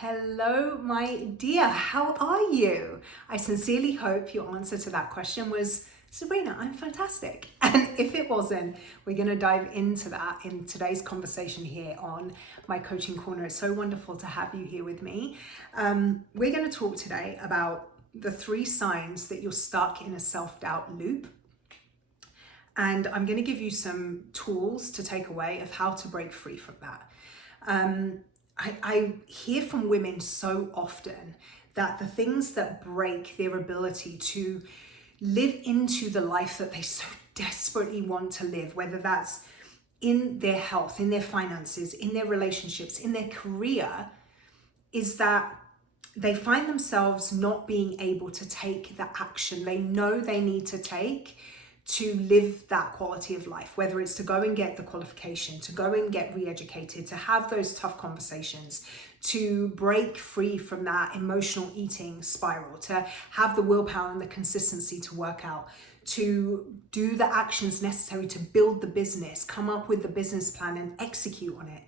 Hello, my dear. How are you? I sincerely hope your answer to that question was, Sabrina, I'm fantastic. And if it wasn't, we're going to dive into that in today's conversation here on my coaching corner. It's so wonderful to have you here with me. We're going to talk today about the 3 signs that you're stuck in a self-doubt loop. And I'm going to give you some tools to take away of how to break free from that. I hear from women so often that the things that break their ability to live into the life that they so desperately want to live, whether that's in their health, in their finances, in their relationships, in their career, is that they find themselves not being able to take the action they know they need to take to live that quality of life, whether it's to go and get the qualification, to go and get re-educated, to have those tough conversations, to break free from that emotional eating spiral, to have the willpower and the consistency to work out, to do the actions necessary to build the business, come up with the business plan and execute on it.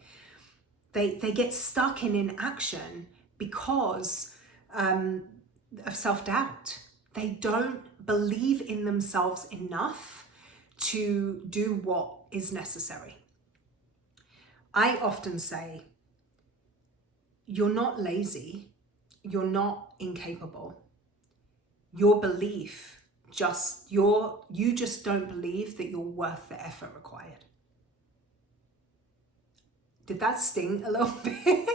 They get stuck in inaction because of self-doubt. They don't believe in themselves enough to do what is necessary. I often say, you're not lazy, you're not incapable. Your belief you just don't believe that you're worth the effort required. Did that sting a little bit?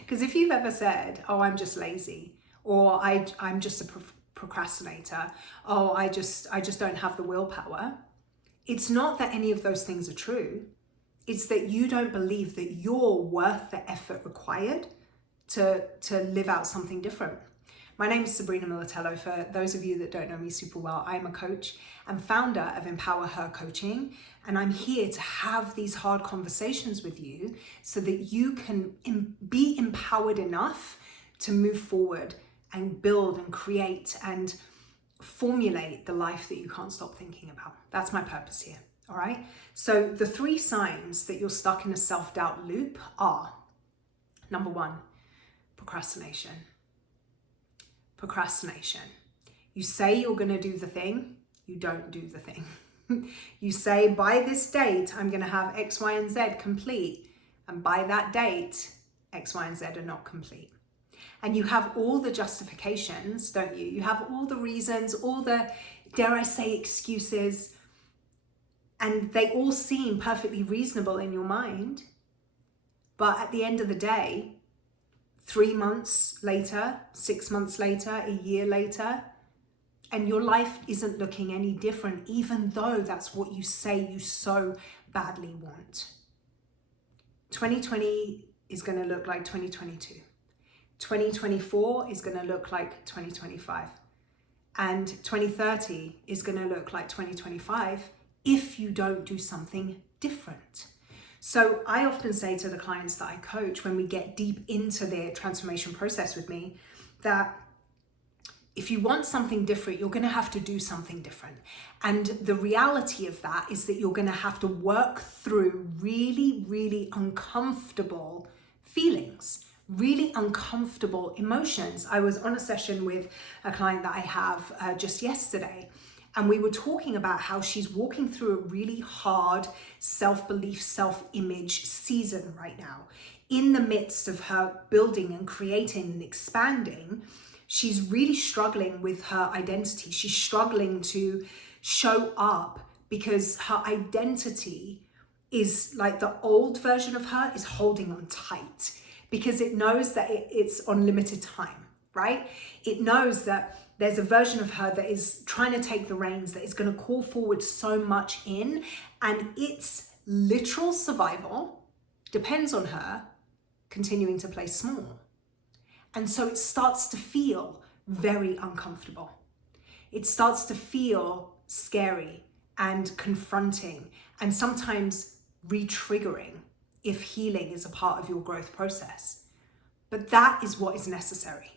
Because if you've ever said, oh, I'm just lazy, or I'm just a procrastinator, oh, I just don't have the willpower. It's not that any of those things are true. It's that you don't believe that you're worth the effort required to live out something different. My name is Sabrina Militello. For those of you that don't know me super well, I'm a coach and founder of Empower Her Coaching. And I'm here to have these hard conversations with you so that you can be empowered enough to move forward and build and create and formulate the life that you can't stop thinking about. That's my purpose here, all right? So the 3 signs that you're stuck in a self-doubt loop are, number 1, procrastination. Procrastination. You say you're gonna do the thing, you don't do the thing. You say, by this date, I'm gonna have X, Y, and Z complete. And by that date, X, Y, and Z are not complete. And you have all the justifications, don't you? You have all the reasons, all the, dare I say, excuses, and they all seem perfectly reasonable in your mind. But at the end of the day, 3 months later, 6 months later, a year later, and your life isn't looking any different, even though that's what you say you so badly want. 2020 is going to look like 2022. 2024 is going to look like 2025. And 2030 is going to look like 2025 if you don't do something different. So I often say to the clients that I coach when we get deep into their transformation process with me that if you want something different, you're going to have to do something different. And the reality of that is that you're going to have to work through really, really uncomfortable feelings, really uncomfortable emotions. I was on a session with a client that I have just yesterday, and we were talking about how she's walking through a really hard self-belief, self-image season right now. In the midst of her building and creating and expanding, she's really struggling with her identity. She's struggling to show up because her identity is like the old version of her is holding on tight because it knows that it's on limited time, right? It knows that there's a version of her that is trying to take the reins, that is going to call forward so much in, and its literal survival depends on her continuing to play small. And so it starts to feel very uncomfortable. It starts to feel scary and confronting and sometimes re-triggering if healing is a part of your growth process. But that is what is necessary.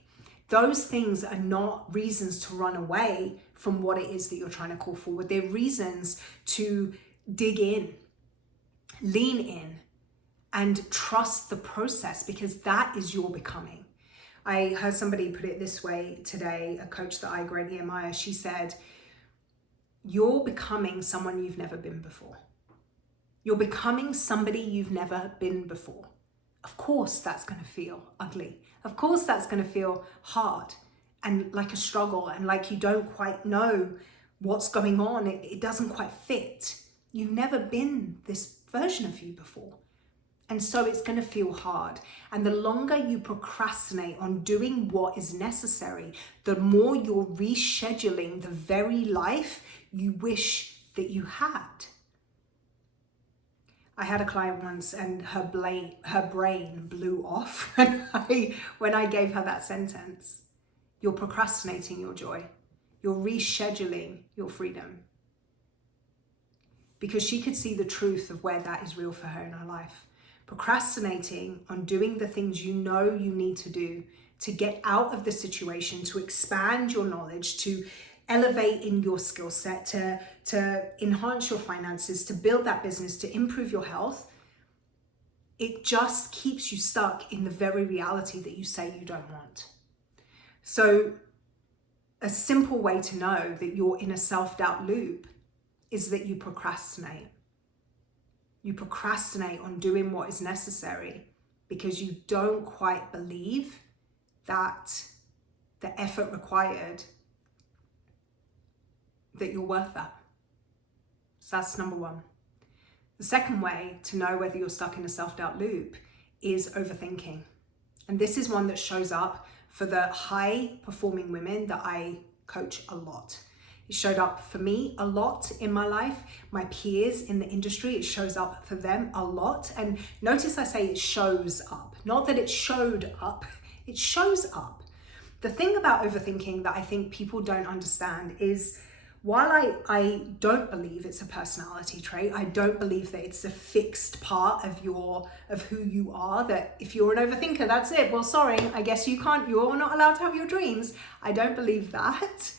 Those things are not reasons to run away from what it is that you're trying to call forward. They're reasons to dig in, lean in, and trust the process, because that is your becoming. I heard somebody put it this way today, a coach that I greatly admire. She said, you're becoming someone you've never been before. You're becoming somebody you've never been before. Of course, that's going to feel ugly. Of course, that's going to feel hard and like a struggle and like you don't quite know what's going on. It doesn't quite fit. You've never been this version of you before. And so it's going to feel hard. And the longer you procrastinate on doing what is necessary, the more you're rescheduling the very life you wish that you had. I had a client once and her brain blew off when I gave her that sentence. You're procrastinating your joy. You're rescheduling your freedom. Because she could see the truth of where that is real for her in her life. Procrastinating on doing the things you know you need to do to get out of the situation, to expand your knowledge, to elevate in your skill set, to enhance your finances, to build that business, to improve your health. It just keeps you stuck in the very reality that you say you don't want. So a simple way to know that you're in a self-doubt loop is that you procrastinate. You procrastinate on doing what is necessary because you don't quite believe that the effort required, that you're worth that. So that's number one. The second way to know whether you're stuck in a self-doubt loop is overthinking. And this is one that shows up for the high-performing women that I coach a lot. It showed up for me a lot in my life. My peers in the industry, it shows up for them a lot. And notice I say it shows up, not that it showed up, it shows up. The thing about overthinking that I think people don't understand is, while I don't believe it's a personality trait, I don't believe that it's a fixed part of who you are, that if you're an overthinker, that's it. Well, sorry, I guess you're not allowed to have your dreams. I don't believe that.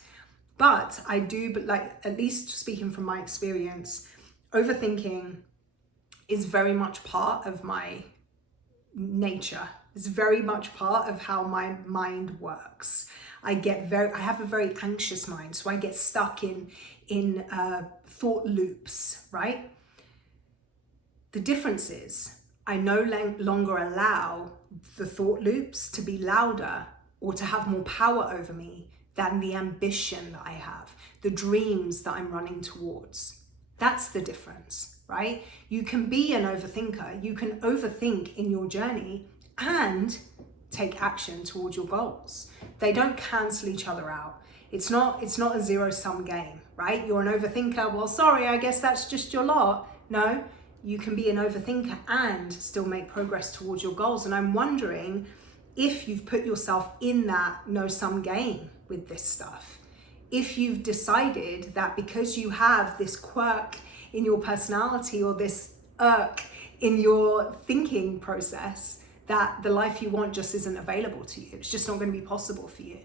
But I do, at least speaking from my experience, overthinking is very much part of my nature. It's very much part of how my mind works. I have a very anxious mind, so I get stuck in thought loops, right? The difference is I no longer allow the thought loops to be louder or to have more power over me than the ambition that I have, the dreams that I'm running towards. That's the difference, right? You can be an overthinker. You can overthink in your journey and take action towards your goals. They don't cancel each other out. It's not a zero-sum game, right? You're an overthinker. Well, sorry, I guess that's just your lot. No, you can be an overthinker and still make progress towards your goals. And I'm wondering if you've put yourself in that no-sum game with this stuff. If you've decided that because you have this quirk in your personality or this irk in your thinking process, that the life you want just isn't available to you. It's just not going to be possible for you.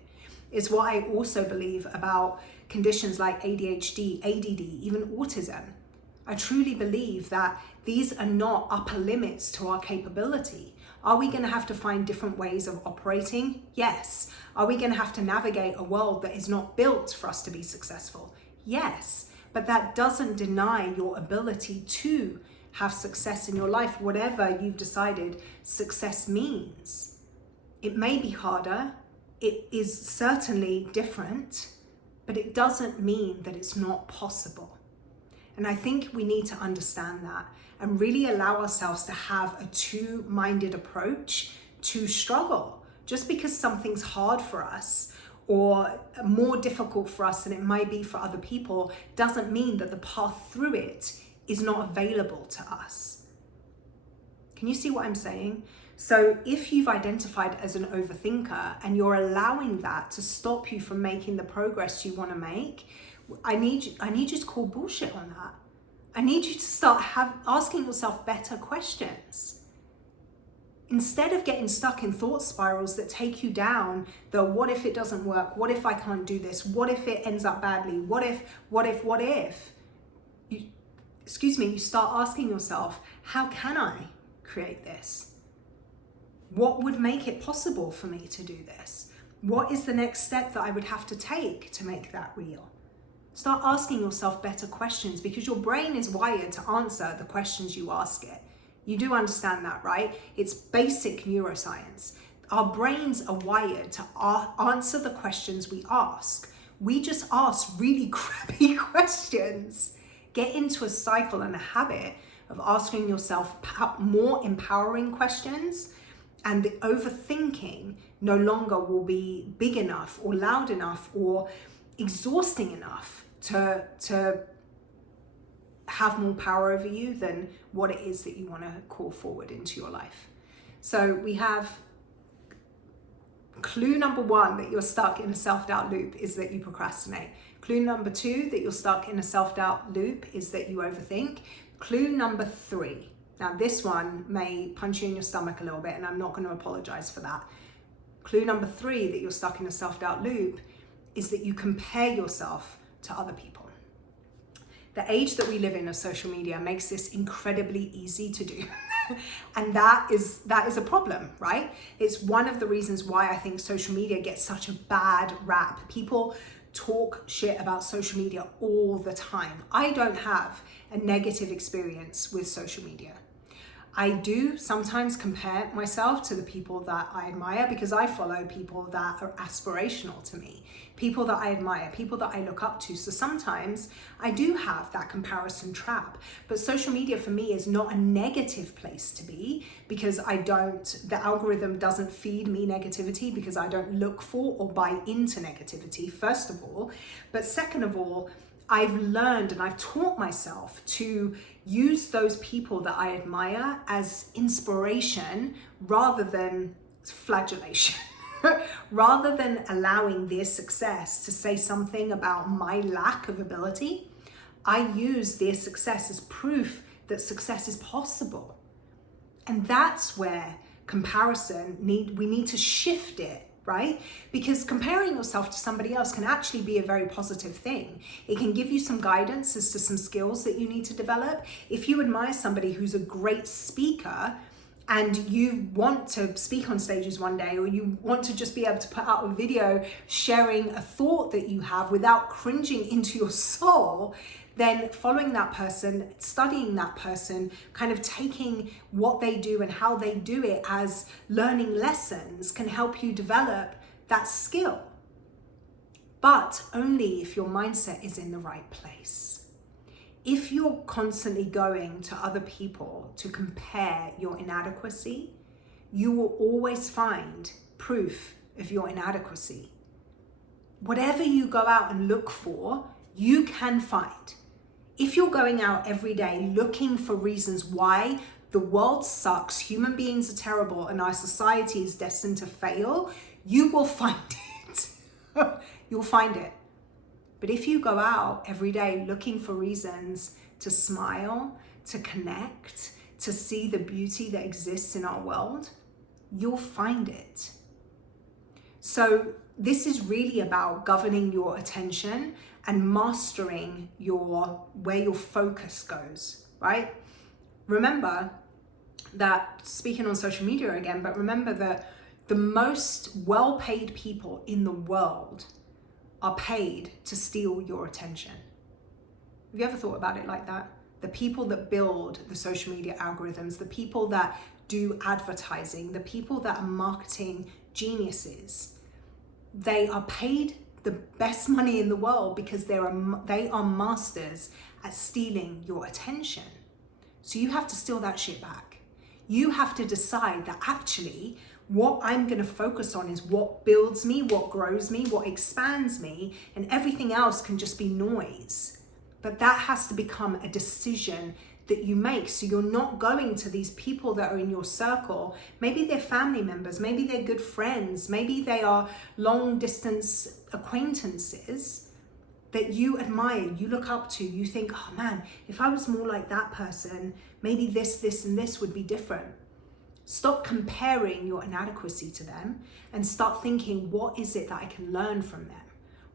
It's what I also believe about conditions like ADHD, ADD, even autism. I truly believe that these are not upper limits to our capability. Are we going to have to find different ways of operating? Yes. Are we going to have to navigate a world that is not built for us to be successful? Yes. But that doesn't deny your ability to have success in your life, whatever you've decided success means. It may be harder. It is certainly different, but it doesn't mean that it's not possible. And I think we need to understand that and really allow ourselves to have a two-minded approach to struggle. Just because something's hard for us or more difficult for us than it might be for other people doesn't mean that the path through it is not available to us. Can you see what I'm saying? So if you've identified as an overthinker and you're allowing that to stop you from making the progress you want to make, I need you to call bullshit on that. I need you to start asking yourself better questions. Instead of getting stuck in thought spirals that take you down the what if it doesn't work, what if I can't do this, what if it ends up badly, what if, you start asking yourself, how can I create this? What would make it possible for me to do this? What is the next step that I would have to take to make that real? Start asking yourself better questions, because your brain is wired to answer the questions you ask it. You do understand that, right? It's basic neuroscience. Our brains are wired to answer the questions we ask. We just ask really crappy questions. Get into a cycle and a habit of asking yourself more empowering questions, and the overthinking no longer will be big enough or loud enough or exhausting enough to have more power over you than what it is that you want to call forward into your life. So we have clue number 1 that you're stuck in a self-doubt loop is that you procrastinate. Clue number 2 that you're stuck in a self-doubt loop is that you overthink. Clue number 3. Now this one may punch you in your stomach a little bit, and I'm not going to apologize for that. Clue number 3 that you're stuck in a self-doubt loop is that you compare yourself to other people. The age that we live in of social media makes this incredibly easy to do. And that is a problem, right? It's one of the reasons why I think social media gets such a bad rap. People talk shit about social media all the time. I don't have a negative experience with social media. I do sometimes compare myself to the people that I admire, because I follow people that are aspirational to me, people that I admire, people that I look up to. So sometimes I do have that comparison trap, but social media for me is not a negative place to be, because the algorithm doesn't feed me negativity, because I don't look for or buy into negativity, first of all. But second of all, I've learned and I've taught myself to use those people that I admire as inspiration rather than flagellation. Rather than allowing their success to say something about my lack of ability, I use their success as proof that success is possible. And that's where we need to shift it, right? Because comparing yourself to somebody else can actually be a very positive thing. It can give you some guidance as to some skills that you need to develop. If you admire somebody who's a great speaker and you want to speak on stages one day, or you want to just be able to put out a video sharing a thought that you have without cringing into your soul, then following that person, studying that person, kind of taking what they do and how they do it as learning lessons can help you develop that skill. But only if your mindset is in the right place. If you're constantly going to other people to compare your inadequacy, you will always find proof of your inadequacy. Whatever you go out and look for, you can find. If you're going out every day looking for reasons why the world sucks, human beings are terrible, and our society is destined to fail, you will find it. You'll find it. But if you go out every day looking for reasons to smile, to connect, to see the beauty that exists in our world, you'll find it. So this is really about governing your attention and mastering where your focus goes, right? Remember that, speaking on social media again, but remember that the most well-paid people in the world are paid to steal your attention. Have you ever thought about it like that? The people that build the social media algorithms, the people that do advertising, the people that are marketing geniuses, they are paid the best money in the world because they are masters at stealing your attention. So you have to steal that shit back. You have to decide that actually what I'm going to focus on is what builds me, what grows me, what expands me, and everything else can just be noise. But that has to become a decision that you make. So you're not going to these people that are in your circle. Maybe they're family members, maybe they're good friends, maybe they are long distance acquaintances that you admire, you look up to, you think, oh man, if I was more like that person, maybe this, and this would be different. Stop comparing your inadequacy to them and start thinking, what is it that I can learn from them?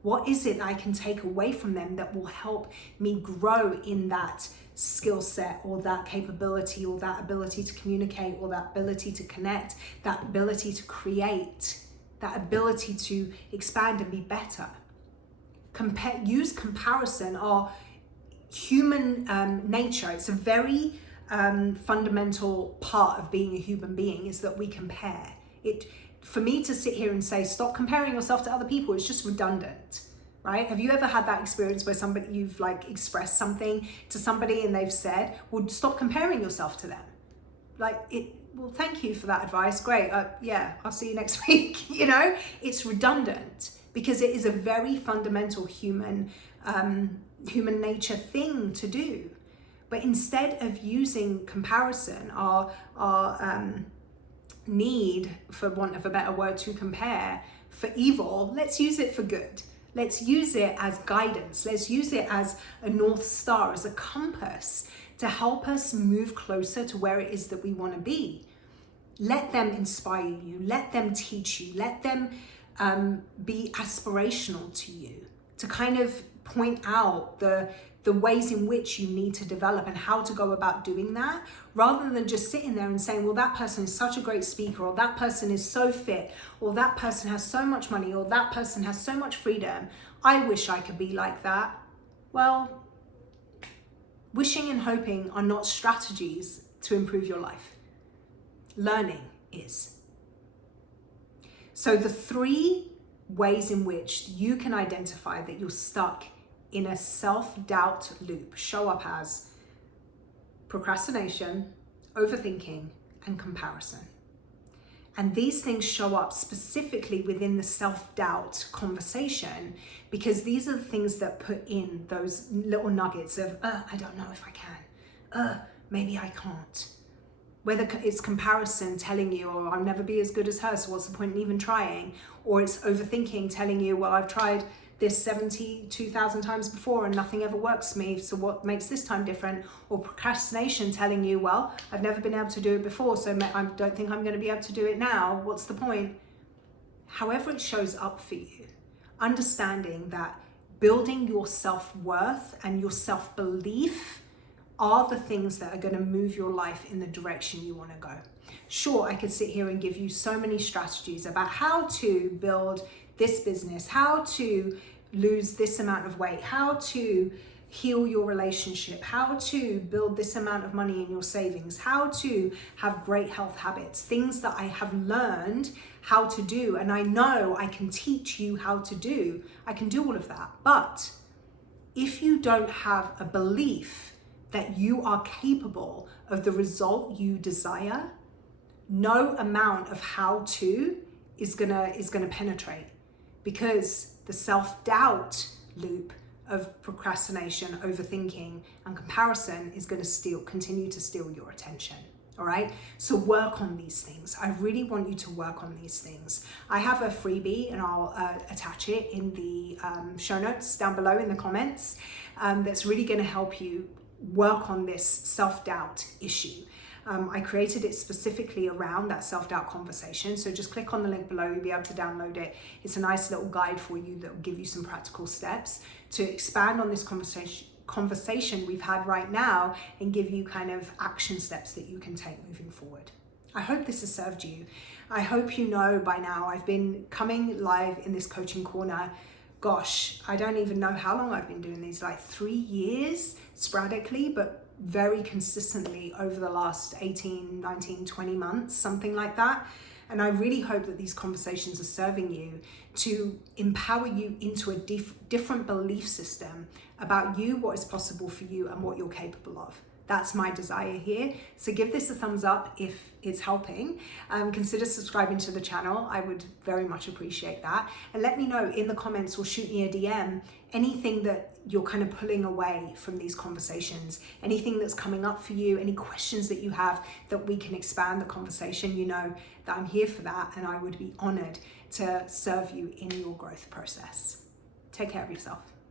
What is it that I can take away from them that will help me grow in that skill set or that capability or that ability to communicate or that ability to connect, that ability to create, that ability to expand and be better. Use comparison, or human nature. It's a very fundamental part of being a human being, is that we compare. For me to sit here and say, stop comparing yourself to other people, it's just redundant, right? Have you ever had that experience where you've like expressed something to somebody and they've said, well, stop comparing yourself to them? Well, thank you for that advice. Great. Yeah, I'll see you next week. It's redundant because it is a very fundamental human nature thing to do. But instead of using comparison, our need, for want of a better word, to compare for evil, let's use it for good. Let's use it as guidance. Let's use it as a North Star, as a compass to help us move closer to where it is that we want to be. Let them inspire you. Let them teach you. Let them be aspirational to you, to kind of point out the ways in which you need to develop and how to go about doing that, rather than just sitting there and saying, well, that person is such a great speaker, or that person is so fit, or that person has so much money, or that person has so much freedom. I wish I could be like that. Well, wishing and hoping are not strategies to improve your life. Learning is. So the 3 ways in which you can identify that you're stuck in a self-doubt loop show up as procrastination, overthinking, and comparison. And these things show up specifically within the self-doubt conversation, because these are the things that put in those little nuggets of, I don't know if I can, maybe I can't. Whether it's comparison telling you, oh, I'll never be as good as her, so what's the point in even trying? Or it's overthinking telling you, well, I've tried this 72,000 times before and nothing ever works for me, so what makes this time different? Or procrastination telling you, well, I've never been able to do it before, so I don't think I'm going to be able to do it now. What's the point? However it shows up for you, understanding that building your self-worth and your self-belief are the things that are going to move your life in the direction you want to go. Sure, I could sit here and give you so many strategies about how to build this business, how to lose this amount of weight, how to heal your relationship, how to build this amount of money in your savings, how to have great health habits, things that I have learned how to do, and I know I can teach you how to do. I can do all of that. But if you don't have a belief that you are capable of the result you desire, no amount of how to is gonna penetrate, because the self-doubt loop of procrastination, overthinking, and comparison is going to continue to steal your attention. All right, so work on these things. I really want you to work on these things. I have a freebie, and I'll attach it in the show notes down below in the comments, that's really going to help you work on this self-doubt issue. I created it specifically around that self-doubt conversation. So just click on the link below, you'll be able to download it. It's a nice little guide for you that will give you some practical steps to expand on this conversation we've had right now and give you kind of action steps that you can take moving forward. I hope this has served you. I hope you know by now I've been coming live in this coaching corner. Gosh, I don't even know how long I've been doing these, like 3 years sporadically, but very consistently over the last 18, 19, 20 months, something like that. And I really hope that these conversations are serving you to empower you into a different belief system about you, what is possible for you, and what you're capable of. That's my desire here. So give this a thumbs up if it's helping. Consider subscribing to the channel. I would very much appreciate that. And let me know in the comments or shoot me a DM anything that you're kind of pulling away from these conversations, anything that's coming up for you, any questions that you have that we can expand the conversation. You know that I'm here for that, and I would be honored to serve you in your growth process. Take care of yourself.